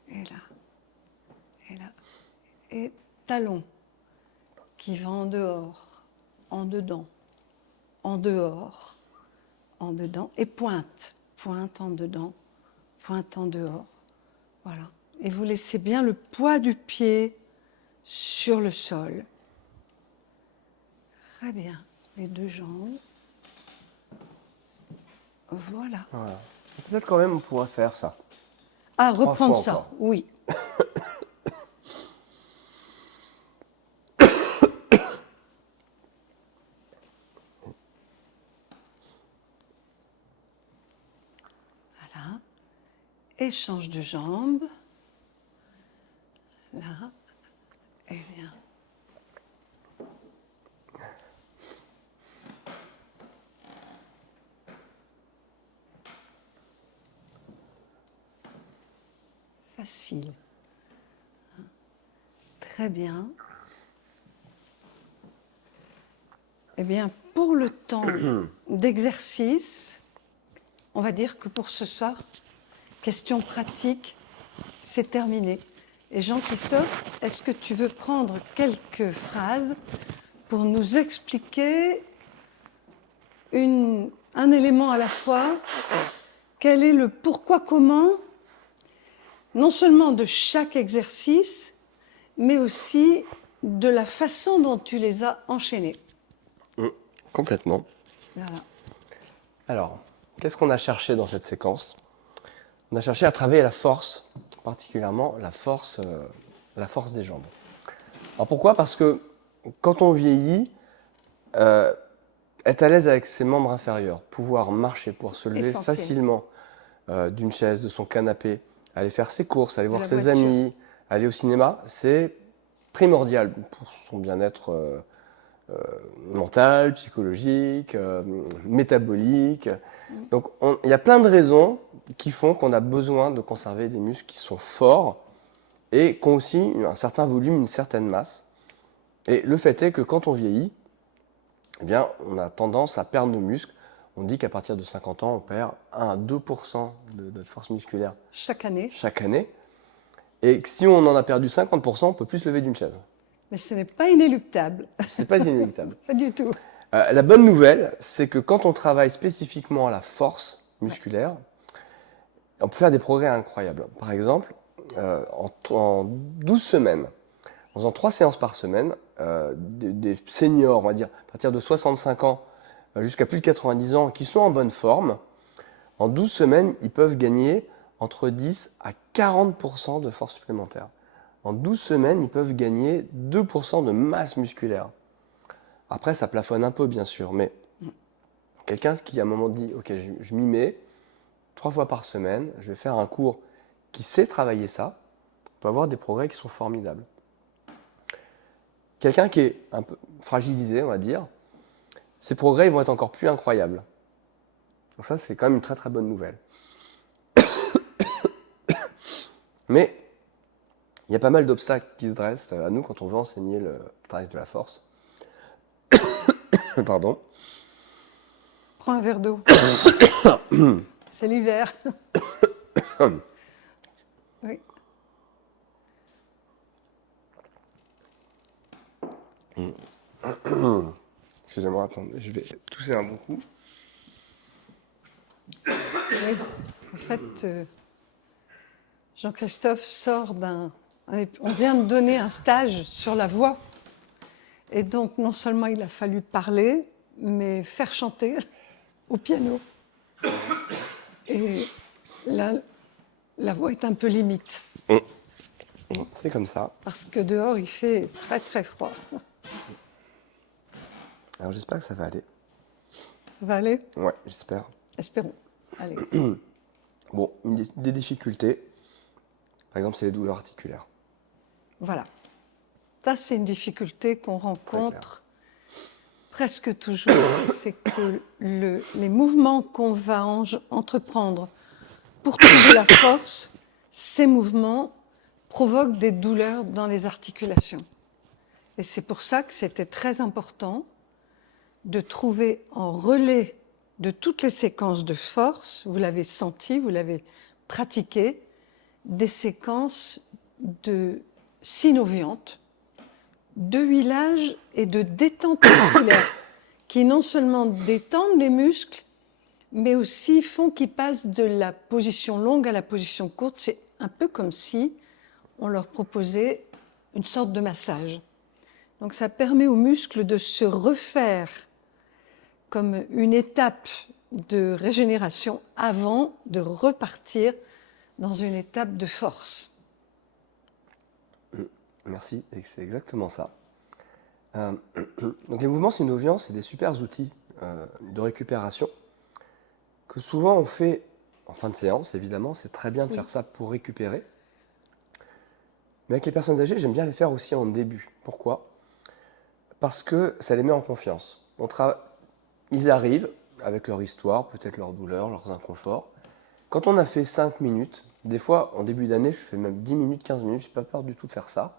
et là, Et là. Et talon qui va en dehors, en dedans, en dehors, en dedans. Et pointe, pointe en dedans, pointe en dehors. Voilà. Et vous laissez bien le poids du pied sur le sol. Très bien. Les deux jambes. Voilà. Voilà. Peut-être quand même on pourrait faire ça. Ah, 3 reprendre fois ça, encore. oui. Voilà. Et change de jambe. Là. Et bien. Facile. Très bien. Eh bien, pour le temps d'exercice, on va dire que pour ce soir, question pratique, c'est terminé. Et Jean-Christophe, est-ce que tu veux prendre quelques phrases pour nous expliquer un élément à la fois? Quel est le pourquoi, comment, non seulement de chaque exercice, mais aussi de la façon dont tu les as enchaînés. Complètement. Voilà. Alors, qu'est-ce qu'on a cherché dans cette séquence? On a cherché à travailler la force, particulièrement la force des jambes. Alors pourquoi? Parce que quand on vieillit, être à l'aise avec ses membres inférieurs, pouvoir marcher, pouvoir se lever Essentiel. facilement d'une chaise, de son canapé, aller faire ses courses, aller voir la ses voiture. amis, aller au cinéma, c'est primordial pour son bien-être mental, psychologique, métabolique. Donc il y a plein de raisons qui font qu'on a besoin de conserver des muscles qui sont forts et qui ont aussi un certain volume, une certaine masse. Et le fait est que quand on vieillit, eh bien, on a tendance à perdre nos muscles. On dit qu'à partir de 50 ans, on perd 1 à 2% de notre force musculaire Chaque année. chaque année. Et que si on en a perdu 50%, on ne peut plus se lever d'une chaise. Mais ce n'est pas inéluctable. Ce n'est pas inéluctable. Pas du tout. La bonne nouvelle, c'est que quand on travaille spécifiquement à la force musculaire, on peut faire des progrès incroyables. Par exemple, en 12 semaines, en faisant 3 séances par semaine, des seniors, on va dire, à partir de 65 ans jusqu'à plus de 90 ans, qui sont en bonne forme, en 12 semaines, ils peuvent gagner entre 10 à 40% de force supplémentaire. En 12 semaines, ils peuvent gagner 2% de masse musculaire. Après, ça plafonne un peu, bien sûr, mais quelqu'un qui, à un moment, dit « Ok, je m'y mets, 3 fois par semaine, je vais faire un cours qui sait travailler ça », peut avoir des progrès qui sont formidables. Quelqu'un qui est un peu fragilisé, on va dire, ses progrès ils vont être encore plus incroyables. Donc ça, c'est quand même une très très bonne nouvelle. Mais il y a pas mal d'obstacles qui se dressent à nous quand on veut enseigner le travail de la force. Pardon. Prends un verre d'eau. C'est l'hiver. Oui. Excusez-moi, attendez, je vais tousser un bon coup. Oui. En fait, Jean-Christophe sort on vient de donner un stage sur la voix. Et donc, non seulement il a fallu parler, mais faire chanter au piano. Et là, la voix est un peu limite. C'est comme ça. Parce que dehors, il fait très très froid. Alors j'espère que ça va aller. Ça va aller? Ouais, j'espère. Espérons. Allez. Bon, des difficultés, par exemple, c'est les douleurs articulaires. Voilà. Ça, c'est une difficulté qu'on rencontre presque toujours. C'est que les mouvements qu'on va entreprendre pour trouver la force, ces mouvements provoquent des douleurs dans les articulations. Et c'est pour ça que c'était très important de trouver en relais de toutes les séquences de force, vous l'avez senti, vous l'avez pratiqué, des séquences de synoviante, de huilage et de détente musculaire qui non seulement détendent les muscles, mais aussi font qu'ils passent de la position longue à la position courte. C'est un peu comme si on leur proposait une sorte de massage. Donc ça permet aux muscles de se refaire comme une étape de régénération avant de repartir dans une étape de force. Merci, et c'est exactement ça. Donc les mouvements synoviants, c'est des super outils de récupération que souvent on fait en fin de séance, évidemment. C'est très bien de faire ça pour récupérer. Mais avec les personnes âgées, j'aime bien les faire aussi en début. Pourquoi? Parce que ça les met en confiance. Ils arrivent avec leur histoire, peut-être leur douleur, leurs inconforts. Quand on a fait 5 minutes, des fois en début d'année, je fais même 10 minutes, 15 minutes, je n'ai pas peur du tout de faire ça.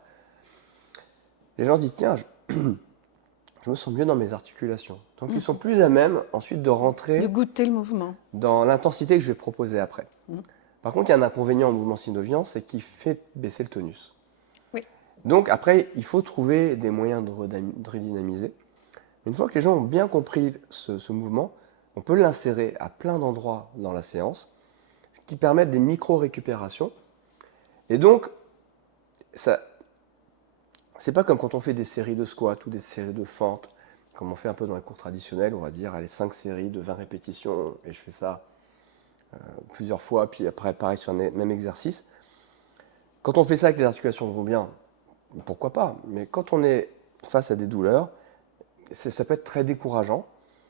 Les gens se disent, tiens, je me sens mieux dans mes articulations. Donc ils sont plus à même ensuite de rentrer De goûter le mouvement. dans l'intensité que je vais proposer après. Par contre, il y a un inconvénient au mouvement synoviant, c'est qu'il fait baisser le tonus. Oui. Donc après, il faut trouver des moyens de redynamiser. Une fois que les gens ont bien compris ce mouvement, on peut l'insérer à plein d'endroits dans la séance, ce qui permet des micro-récupérations. Et donc, c'est pas comme quand on fait des séries de squats ou des séries de fentes, comme on fait un peu dans les cours traditionnels, on va dire, allez, 5 séries de 20 répétitions, et je fais ça plusieurs fois, puis après, pareil sur le même exercice. Quand on fait ça avec les articulations vont bien, pourquoi pas? Mais quand on est face à des douleurs, ça peut être très décourageant,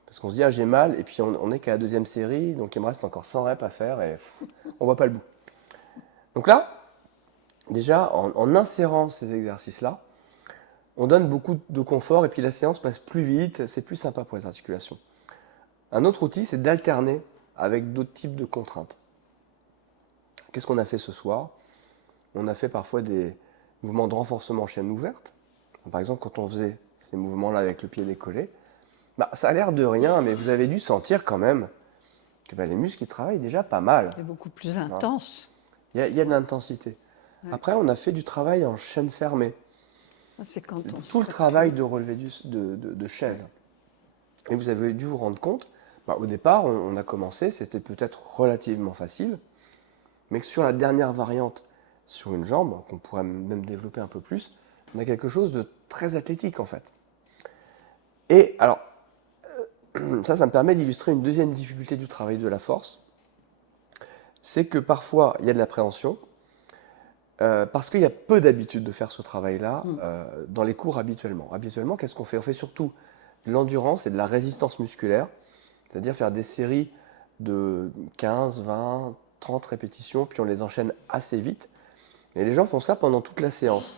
parce qu'on se dit, ah, j'ai mal, et puis on n'est qu'à la deuxième série, donc il me reste encore 100 reps à faire, et on voit pas le bout. Donc là, déjà, en insérant ces exercices-là, on donne beaucoup de confort, et puis la séance passe plus vite, c'est plus sympa pour les articulations. Un autre outil, c'est d'alterner avec d'autres types de contraintes. Qu'est-ce qu'on a fait ce soir? On a fait parfois des mouvements de renforcement chaîne ouverte. Par exemple, quand on faisait ces mouvements-là avec le pied décollé, ça a l'air de rien, mais vous avez dû sentir quand même que les muscles ils travaillent déjà pas mal. C'est beaucoup plus intense. Il y a de l'intensité. Ouais. Après, on a fait du travail en chaîne fermée. C'est quand on tout le travail de relevé de chaise. Et vous avez dû vous rendre compte, au départ, on a commencé, c'était peut-être relativement facile, mais que sur la dernière variante, sur une jambe, qu'on pourrait même développer un peu plus, on a quelque chose de très athlétique en fait. Et alors, ça me permet d'illustrer une deuxième difficulté du travail de la force, c'est que parfois, il y a de l'appréhension, parce qu'il y a peu d'habitude de faire ce travail-là dans les cours habituellement. Habituellement, qu'est-ce qu'on fait? On fait surtout de l'endurance et de la résistance musculaire, c'est-à-dire faire des séries de 15, 20, 30 répétitions, puis on les enchaîne assez vite. Et les gens font ça pendant toute la séance.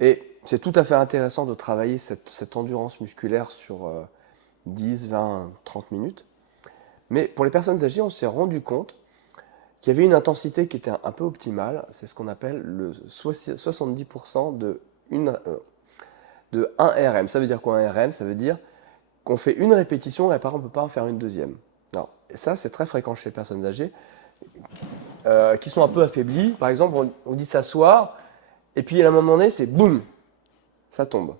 Et c'est tout à fait intéressant de travailler cette endurance musculaire sur 10, 20, 30 minutes. Mais pour les personnes âgées, on s'est rendu compte qu'il y avait une intensité qui était un peu optimale. C'est ce qu'on appelle le 70% de 1 RM. Ça veut dire quoi un RM? Ça veut dire qu'on fait une répétition et après on ne peut pas en faire une deuxième. Non. Et ça, c'est très fréquent chez les personnes âgées qui sont un peu affaiblies. Par exemple, on dit s'asseoir et puis à un moment donné, c'est boum, ça tombe.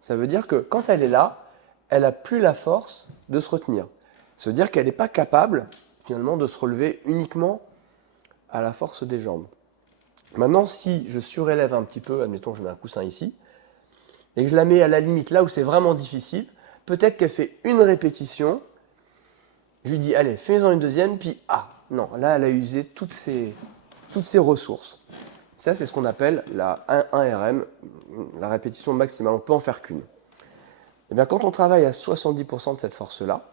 Ça veut dire que quand elle est là, elle n'a plus la force de se retenir. Ça veut dire qu'elle n'est pas capable finalement de se relever uniquement à la force des jambes. Maintenant, si je surélève un petit peu, admettons je mets un coussin ici, et que je la mets à la limite là où c'est vraiment difficile, peut-être qu'elle fait une répétition, je lui dis allez, fais-en une deuxième, puis non, là elle a usé toutes ses ressources. Ça c'est ce qu'on appelle la 1 RM, la répétition maximale, on peut en faire qu'une. Et bien quand on travaille à 70% de cette force-là,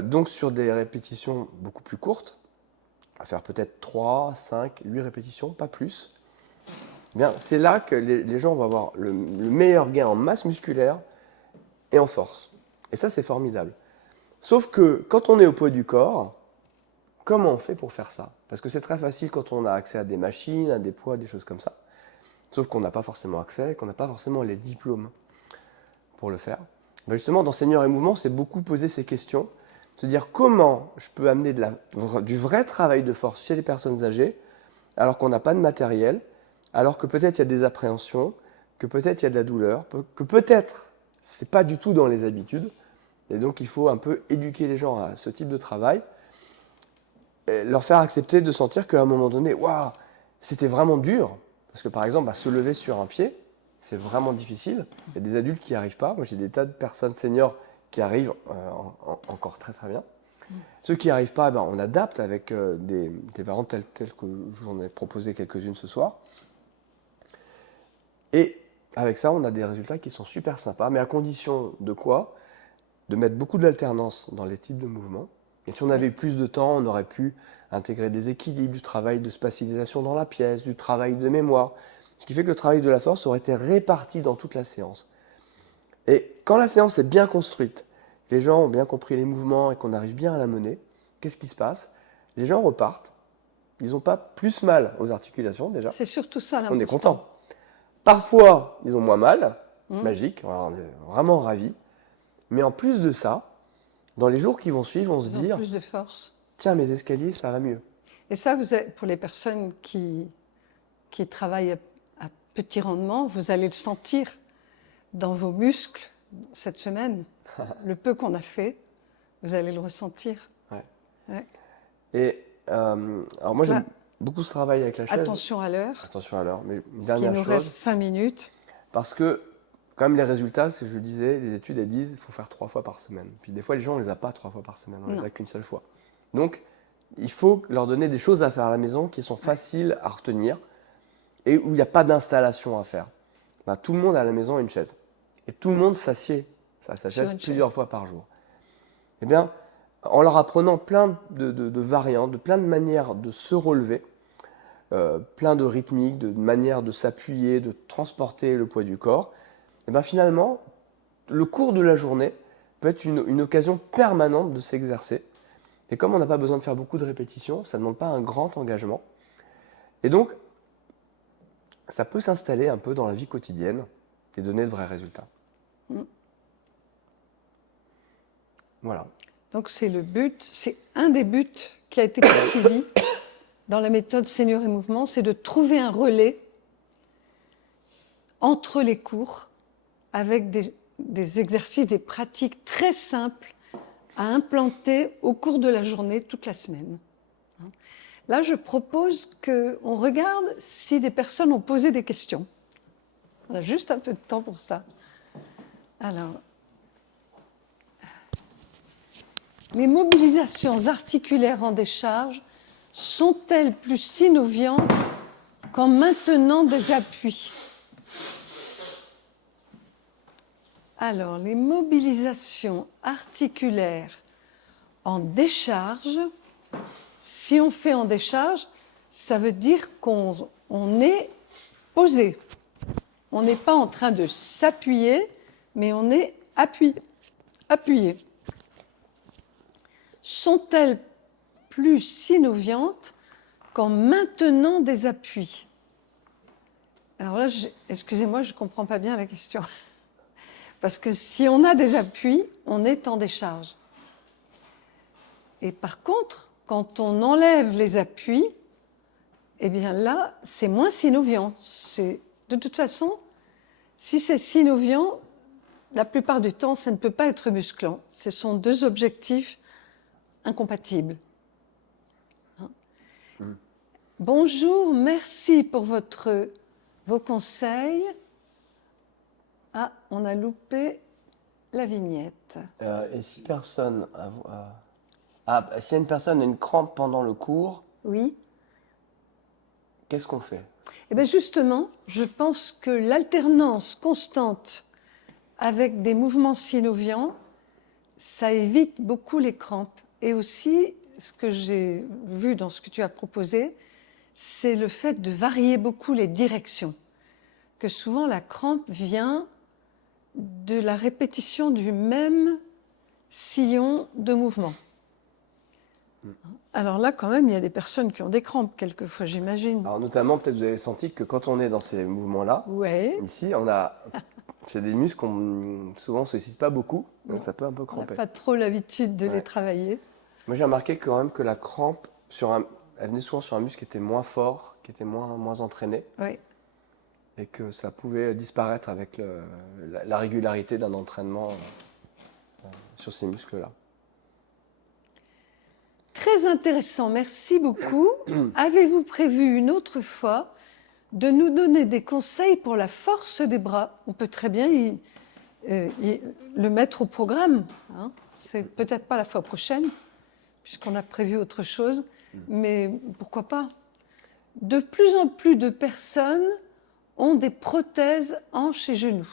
donc sur des répétitions beaucoup plus courtes, à faire peut-être 3, 5, 8 répétitions, pas plus, eh bien, c'est là que les gens vont avoir le meilleur gain en masse musculaire et en force. Et ça, c'est formidable. Sauf que quand on est au poids du corps, comment on fait pour faire ça? Parce que c'est très facile quand on a accès à des machines, à des poids, des choses comme ça. Sauf qu'on n'a pas forcément accès, qu'on n'a pas forcément les diplômes pour le faire. Ben justement, dans Seniors et Mouvements, c'est beaucoup poser ces questions, se dire comment je peux amener du vrai travail de force chez les personnes âgées, alors qu'on n'a pas de matériel, alors que peut-être il y a des appréhensions, que peut-être il y a de la douleur, que peut-être c'est pas du tout dans les habitudes. Et donc il faut un peu éduquer les gens à ce type de travail, et leur faire accepter de sentir qu'à un moment donné, waouh, c'était vraiment dur. Parce que par exemple, se lever sur un pied, c'est vraiment difficile. Il y a des adultes qui n'y arrivent pas. Moi j'ai des tas de personnes seniors qui arrivent encore très très bien. Ceux qui n'y arrivent pas, on adapte avec des variantes telles que je vous en ai proposé quelques-unes ce soir. Et avec ça, on a des résultats qui sont super sympas, mais à condition de quoi? De mettre beaucoup d'alternance dans les types de mouvements. Et si on avait eu plus de temps, on aurait pu intégrer des équilibres, du travail de spatialisation dans la pièce, du travail de mémoire. Ce qui fait que le travail de la force aurait été réparti dans toute la séance. Et quand la séance est bien construite, les gens ont bien compris les mouvements et qu'on arrive bien à la mener, qu'est-ce qui se passe? Les gens repartent, ils n'ont pas plus mal aux articulations déjà. C'est surtout ça l'important. On est content. Parfois, ils ont moins mal, magique, alors on est vraiment ravis. Mais en plus de ça, dans les jours qui vont suivre, on se dit plus de force. Tiens, mes escaliers, ça va mieux. Et ça, pour les personnes qui travaillent à petit rendement, vous allez le sentir dans vos muscles cette semaine. Le peu qu'on a fait, vous allez le ressentir. Ouais. Ouais. Et alors moi, j'aime beaucoup ce travail avec la chaise. Attention à l'heure. Attention à l'heure. Mais une Parce dernière qu'il nous chose, reste 5 minutes. parce que, quand même, les résultats, c'est je le disais, les études, elles disent qu'il faut faire 3 fois par semaine. Puis des fois, les gens, on ne les a pas 3 fois par semaine, on ne les a qu'une seule fois. Donc, il faut leur donner des choses à faire à la maison qui sont faciles à retenir et où il n'y a pas d'installation à faire. Tout le monde à la maison a une chaise. Et tout le monde s'assied à sa chaise plusieurs fois par jour. Eh bien, en leur apprenant plein de variantes, de plein de manières de se relever, plein de rythmiques, de manières de s'appuyer, de transporter le poids du corps, eh bien finalement, le cours de la journée peut être une occasion permanente de s'exercer. Et comme on n'a pas besoin de faire beaucoup de répétitions, ça ne demande pas un grand engagement. Et donc, ça peut s'installer un peu dans la vie quotidienne et donner de vrais résultats. Voilà. Donc c'est le but, c'est un des buts qui a été poursuivi dans la méthode Senior et Mouvement, c'est de trouver un relais entre les cours avec des exercices, des pratiques très simples à implanter au cours de la journée, toute la semaine. Là, je propose qu'on regarde si des personnes ont posé des questions. On a juste un peu de temps pour ça. Alors, les mobilisations articulaires en décharge sont-elles plus synoviantes qu'en maintenant des appuis? Alors, les mobilisations articulaires en décharge, si on fait en décharge, ça veut dire qu'on est posé. On n'est pas en train de s'appuyer, mais on est appuyé. Sont-elles plus synoviantes qu'en maintenant des appuis? Alors là, excusez-moi, je ne comprends pas bien la question. Parce que si on a des appuis, on est en décharge. Et par contre, quand on enlève les appuis, eh bien là, c'est moins synoviant. De toute façon, si c'est synoviant, la plupart du temps, ça ne peut pas être musclant. Ce sont deux objectifs incompatibles. Bonjour, merci pour vos conseils. Ah, on a loupé la vignette. Et si personne s'il y a une personne a une crampe pendant le cours, oui, qu'est-ce qu'on fait? Eh bien justement, je pense que l'alternance constante avec des mouvements synoviants, ça évite beaucoup les crampes. Et aussi, ce que j'ai vu dans ce que tu as proposé, c'est le fait de varier beaucoup les directions. Que souvent la crampe vient de la répétition du même sillon de mouvement. Alors là, quand même, il y a des personnes qui ont des crampes quelquefois, j'imagine. Alors notamment, peut-être vous avez senti que quand on est dans ces mouvements-là, ici, c'est des muscles qu'on souvent ne sollicite pas beaucoup, donc ça peut un peu cramper. On n'a pas trop l'habitude de les travailler. Moi, j'ai remarqué quand même que la crampe, elle venait souvent sur un muscle qui était moins fort, qui était moins entraîné. Oui. et que ça pouvait disparaître avec la régularité d'un entraînement sur ces muscles-là. Très intéressant, merci beaucoup. Avez-vous prévu une autre fois de nous donner des conseils pour la force des bras? On peut très bien le mettre au programme. Hein. C'est peut-être pas la fois prochaine, puisqu'on a prévu autre chose, mais pourquoi pas? De plus en plus de personnes ont des prothèses hanches et genoux.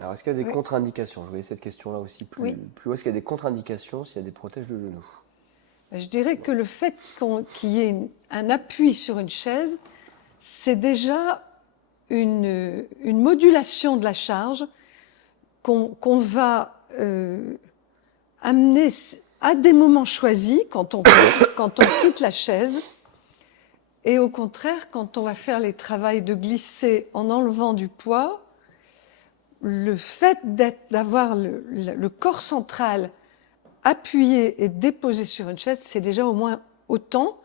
Alors, est-ce qu'il y a des Oui. contre-indications? Je voyais cette question-là aussi Oui. plus haut. Est-ce qu'il y a des contre-indications s'il y a des protèges de genoux? Je dirais que le fait qu'il y ait un appui sur une chaise, c'est déjà une modulation de la charge qu'on va amener à des moments choisis quand on quitte la chaise. Et au contraire, quand on va faire les travaux de glisser en enlevant du poids, le fait d'avoir le corps central appuyé et déposé sur une chaise, c'est déjà au moins autant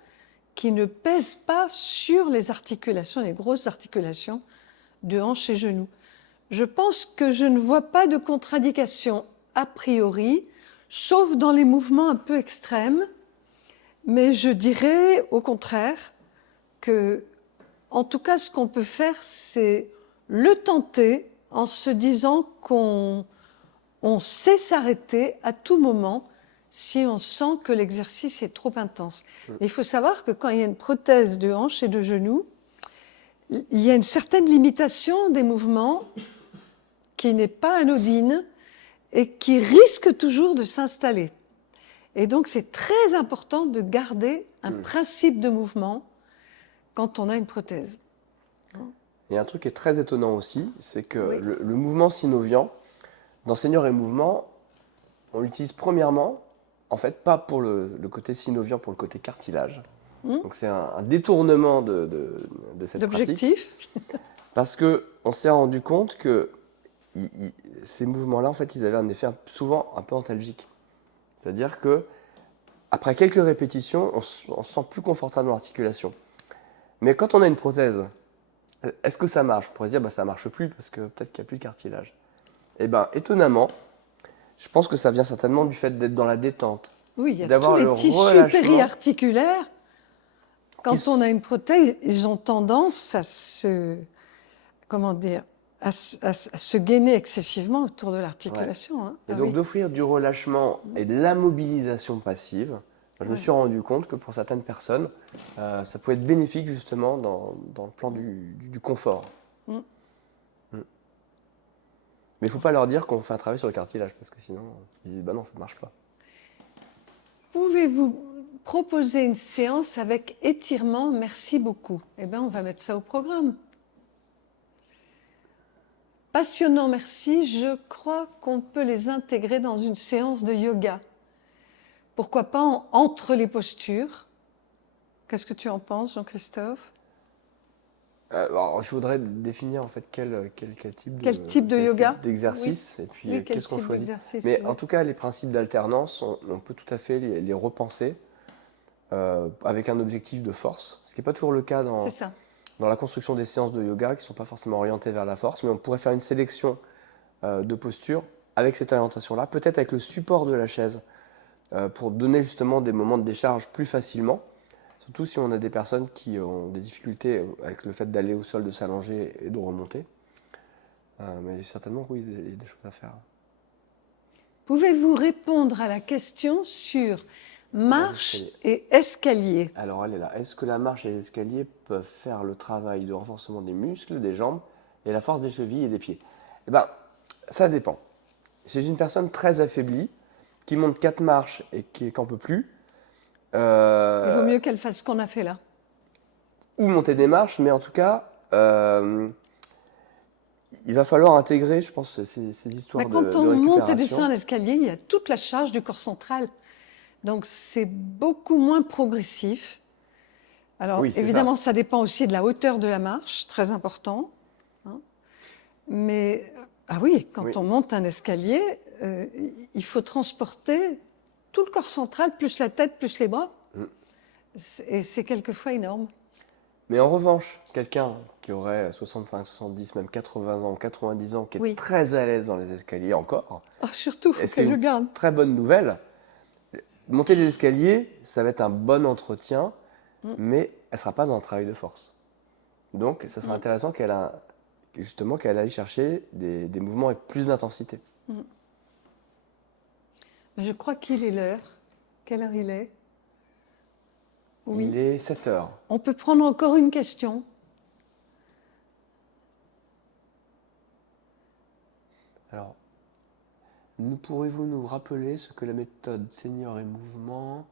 qui ne pèse pas sur les articulations, les grosses articulations de hanches et genoux. Je pense que je ne vois pas de contre-indication a priori, sauf dans les mouvements un peu extrêmes, mais je dirais au contraire que, en tout cas, ce qu'on peut faire, c'est le tenter en se disant qu'on sait s'arrêter à tout moment si on sent que l'exercice est trop intense. Il faut savoir que quand il y a une prothèse de hanche et de genou, il y a une certaine limitation des mouvements qui n'est pas anodine et qui risque toujours de s'installer. Et donc, c'est très important de garder un principe de mouvement quand on a une prothèse. Il y a un truc qui est très étonnant aussi, c'est que Oui. le mouvement synoviant, dans Senior et Mouvement, on l'utilise premièrement, en fait, pas pour le côté synoviant, pour le côté cartilage. Donc c'est un détournement de cette pratique. D'objectif. Parce qu'on s'est rendu compte que ces mouvements-là, en fait, ils avaient un effet souvent un peu antalgique. C'est-à-dire que après quelques répétitions, on se sent plus confortable dans l'articulation. Mais quand on a une prothèse, est-ce que ça marche? On pourrait se dire, bah, ça ne marche plus parce que peut-être qu'il n'y a plus de cartilage. Eh bien, étonnamment, je pense que ça vient certainement du fait d'être dans la détente. Oui, il y a D'avoir tous les le tissus relâchement. périarticulaires. Quand on a une prothèse, ils ont tendance à se, comment dire, à se gainer excessivement autour de l'articulation. Ouais. Hein. Et Ah donc oui. d'offrir du relâchement et de la mobilisation passive, je me suis rendu compte que pour certaines personnes, ça pouvait être bénéfique justement dans le plan du confort. Mm. Mais il ne faut pas leur dire qu'on fait un travail sur le cartilage, parce que sinon, ils disent, bah non, ça ne marche pas. Pouvez-vous proposer une séance avec étirement? Merci beaucoup. Eh bien, on va mettre ça au programme. Passionnant, merci. Je crois qu'on peut les intégrer dans une séance de yoga. Pourquoi pas entre les postures? Qu'est-ce que tu en penses, Jean-Christophe? Alors, il faudrait définir en fait quel type de yoga? d'exercice, et puis Oui, quel qu'est-ce qu'on type choisit. d'exercice, Mais oui. en tout cas, les principes d'alternance, on peut tout à fait les repenser avec un objectif de force, ce qui n'est pas toujours le cas C'est ça. dans la construction des séances de yoga qui ne sont pas forcément orientées vers la force, mais on pourrait faire une sélection de postures avec cette orientation-là, peut-être avec le support de la chaise, pour donner justement des moments de décharge plus facilement, surtout si on a des personnes qui ont des difficultés avec le fait d'aller au sol, de s'allonger et de remonter. Mais certainement, oui, il y a des choses à faire. Pouvez-vous répondre à la question sur marche et escalier? Alors, elle est là. Est-ce que la marche et les escaliers peuvent faire le travail de renforcement des muscles, des jambes et la force des chevilles et des pieds? Eh bien, ça dépend. C'est une personne très affaiblie qui monte 4 marches et qui n'en peut plus. Il vaut mieux qu'elle fasse ce qu'on a fait là. Ou monter des marches, mais en tout cas, il va falloir intégrer, je pense, ces histoires Quand de on monte et récupération. descend l'escalier, il y a toute la charge du corps central. Donc c'est beaucoup moins progressif. Alors Oui, c'est évidemment, ça dépend aussi de la hauteur de la marche, très important. Hein. Mais ah oui, quand on monte un escalier, il faut transporter tout le corps central, plus la tête, plus les bras. Et c'est quelquefois énorme. Mais en revanche, quelqu'un qui aurait 65, 70, même 80 ans, 90 ans, qui est Oui. très à l'aise dans les escaliers encore, Oh, surtout, faut est-ce qu'elle le qu'une garde. très bonne nouvelle, monter les escaliers, ça va être un bon entretien, mais elle ne sera pas dans un travail de force. Donc, ça sera intéressant qu'elle aille chercher des mouvements avec plus d'intensité. Je crois qu'il est l'heure. Quelle heure il est? Oui. Il est 7 heures. On peut prendre encore une question. Alors, pourrez-vous nous rappeler ce que la méthode senior et mouvement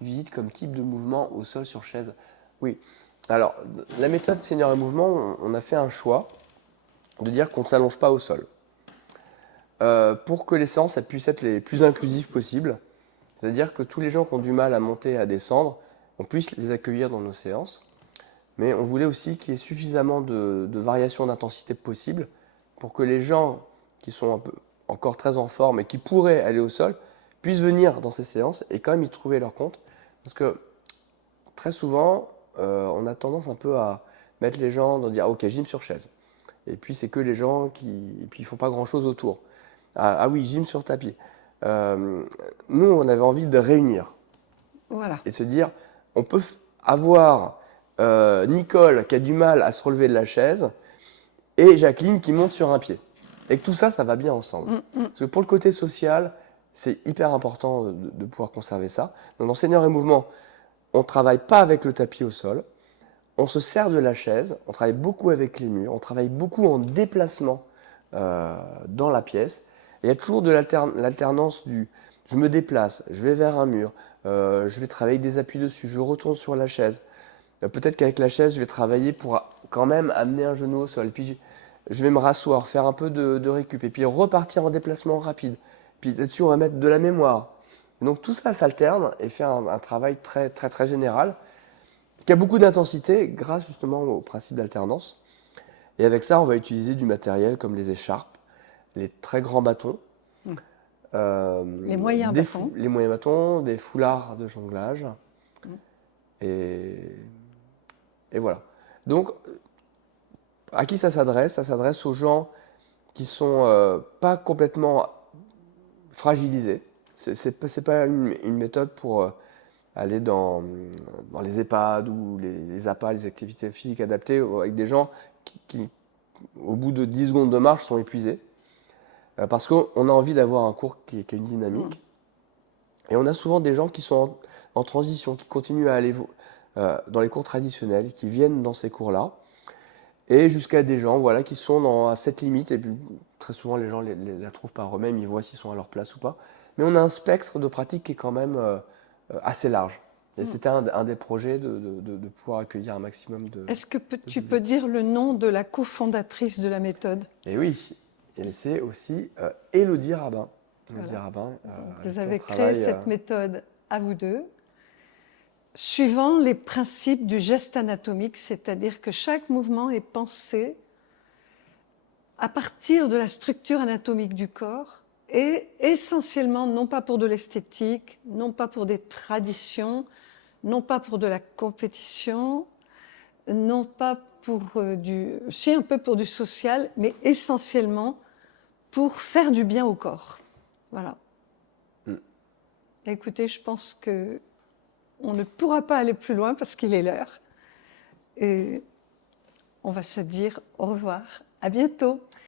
visite comme type de mouvement au sol sur chaise? Oui. Alors, la méthode senior et mouvement, on a fait un choix de dire qu'on ne s'allonge pas au sol. Pour que les séances puissent être les plus inclusives possibles, c'est-à-dire que tous les gens qui ont du mal à monter et à descendre, on puisse les accueillir dans nos séances. Mais on voulait aussi qu'il y ait suffisamment de variations d'intensité possibles pour que les gens qui sont un peu encore très en forme et qui pourraient aller au sol puissent venir dans ces séances et quand même y trouver leur compte. Parce que très souvent, on a tendance un peu à mettre les gens dans dire ok, gym sur chaise. Et puis c'est que les gens qui et puis ils font pas grand chose autour. Ah oui, gym sur tapis. Nous, on avait envie de réunir Voilà. et de se dire on peut avoir Nicole qui a du mal à se relever de la chaise et Jacqueline qui monte sur un pied. Et que tout ça, ça va bien ensemble. Parce que pour le côté social, c'est hyper important de pouvoir conserver ça. Donc dans Senior et Mouvement, on ne travaille pas avec le tapis au sol, on se sert de la chaise, on travaille beaucoup avec les murs, on travaille beaucoup en déplacement dans la pièce. Et il y a toujours de l'alternance du je me déplace, je vais vers un mur, je vais travailler des appuis dessus, je retourne sur la chaise. Peut-être qu'avec la chaise, je vais travailler pour quand même amener un genou au sol. Puis je vais me rasseoir, faire un peu de récup, et puis repartir en déplacement rapide. Puis là-dessus, on va mettre de la mémoire. Donc tout ça s'alterne et fait un travail très, très, très général, qui a beaucoup d'intensité grâce justement au principe d'alternance. Et avec ça, on va utiliser du matériel comme les écharpes, les très grands bâtons, Les moyens bâtons. les moyens bâtons, des foulards de jonglage. Et voilà. Donc, à qui ça s'adresse? Ça s'adresse aux gens qui sont pas complètement fragilisés. C'est pas une méthode pour aller dans les EHPAD ou les APA, les activités physiques adaptées, avec des gens qui, au bout de 10 secondes de marche, sont épuisés. Parce qu'on a envie d'avoir un cours qui a une dynamique. Et on a souvent des gens qui sont en transition, qui continuent à aller dans les cours traditionnels, qui viennent dans ces cours-là. Et jusqu'à des gens voilà, qui sont à cette limite. Et puis, très souvent, les gens la trouvent par eux-mêmes, ils voient s'ils sont à leur place ou pas. Mais on a un spectre de pratique qui est quand même assez large. Et c'était un des projets de pouvoir accueillir un maximum de... Est-ce que tu peux dire le nom de la cofondatrice de la méthode? Et oui, et c'est aussi Élodie Rabin. Voilà. Élodie Rabin, vous avez créé cette méthode à vous deux, suivant les principes du geste anatomique, c'est-à-dire que chaque mouvement est pensé à partir de la structure anatomique du corps et essentiellement non pas pour de l'esthétique, non pas pour des traditions, non pas pour de la compétition, non pas pour si un peu pour du social, mais essentiellement pour faire du bien au corps. Voilà. Écoutez, je pense que on ne pourra pas aller plus loin parce qu'il est l'heure. Et on va se dire au revoir. À bientôt.